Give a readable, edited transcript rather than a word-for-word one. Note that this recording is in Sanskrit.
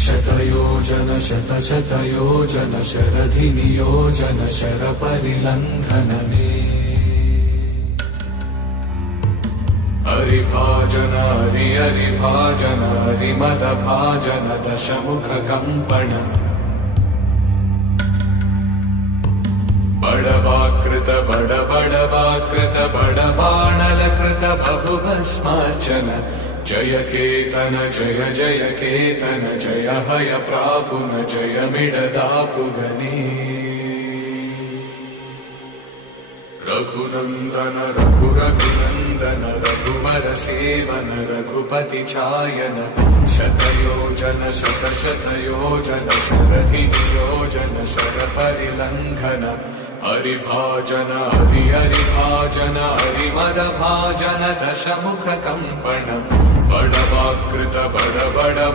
शतयोजन शतशतयोजन शरधिनियोजन शरपरिलङ्घनमे हरिभाजन हरिभाजन हरिमदभाजन दशमुखकम्पण बडवाकृत बडवाकृत बडबाणलकृत बहुभस्मार्चन जय केतन जय जय केतन जय हय प्रापुन जय मिडदापुगने रघुनन्दन रघुनन्दन रघुवर सेवन रघुपति चायन शतयोजन शतशतयोजन शरधिनियोजन शरपरिलङ्घन हरिभाजन हरिभाजन हरिमदभाजन दशमुखकम्पण बडवाकृत बड